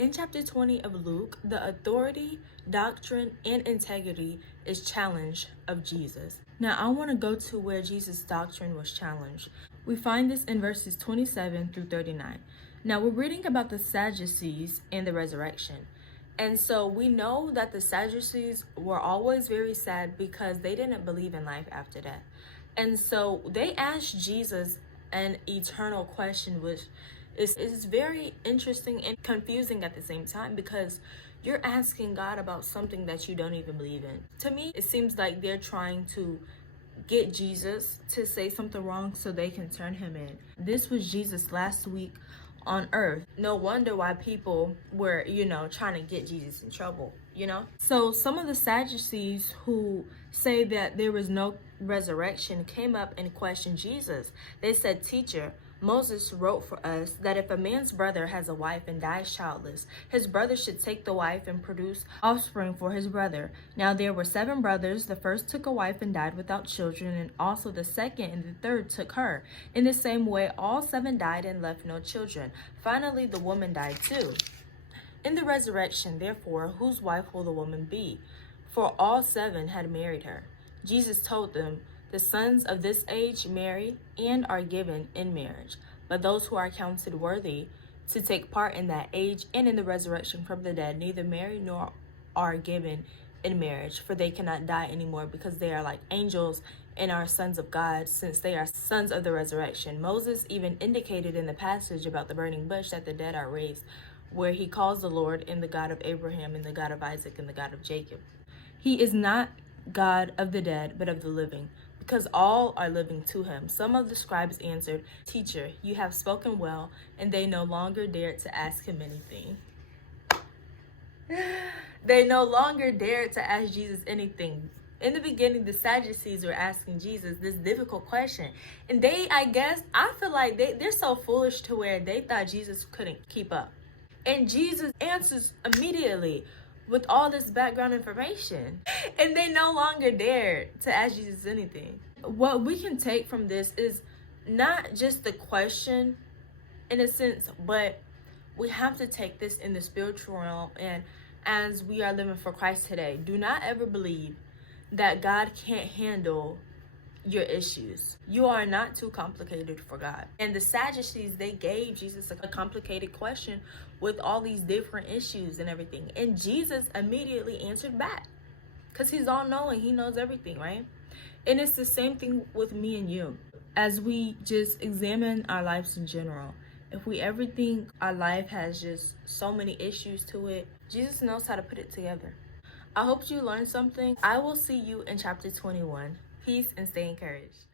in chapter 20 of Luke, the authority, doctrine, and integrity is challenged of Jesus. Now, I want to go to where Jesus' doctrine was challenged. We find this in verses 27 through 39. Now, we're reading about the Sadducees and the resurrection. And so we know that the Sadducees were always very sad because they didn't believe in life after death. And so they asked Jesus an eternal question, which is very interesting and confusing at the same time, because you're asking God about something that you don't even believe in. To me, it seems like they're trying to get Jesus to say something wrong so they can turn him in. This was Jesus last week on earth. No wonder why people were, trying to get Jesus in trouble, So some of the Sadducees who say that there was no resurrection came up and questioned Jesus. They said, "Teacher, Moses wrote for us that if a man's brother has a wife and dies childless, his brother should take the wife and produce offspring for his brother. Now there were 7 brothers. The first took a wife and died without children, and also the second and the third took her. In the same way, all 7 died and left no children. Finally, the woman died too. In the resurrection, therefore, whose wife will the woman be? For all 7 had married her." Jesus told them, "The sons of this age marry and are given in marriage, but those who are counted worthy to take part in that age and in the resurrection from the dead neither marry nor are given in marriage, for they cannot die anymore, because they are like angels and are sons of God, since they are sons of the resurrection." Moses even indicated in the passage about the burning bush that the dead are raised, where he calls the Lord and the God of Abraham and the God of Isaac and the God of Jacob. He is not God of the dead, but of the living, because all are living to him. Some of the scribes answered, "Teacher, you have spoken well," and they no longer dared to ask him anything. They no longer dared to ask Jesus anything. In the beginning, the Sadducees were asking Jesus this difficult question. And I feel like they're so foolish to where they thought Jesus couldn't keep up. And Jesus answers immediately with all this background information. And they no longer dared to ask Jesus anything. What we can take from this is not just the question in a sense, but we have to take this in the spiritual realm. And as we are living for Christ today, do not ever believe that God can't handle your issues. You are not too complicated for God. And the Sadducees, they gave Jesus a complicated question with all these different issues and everything. And Jesus immediately answered back, because he's all-knowing. He knows everything, right? And it's the same thing with me and you. As we just examine our lives in general, if we ever think our life has just so many issues to it, Jesus knows how to put it together. I hope you learned something. I will see you in chapter 21. Peace and stay encouraged.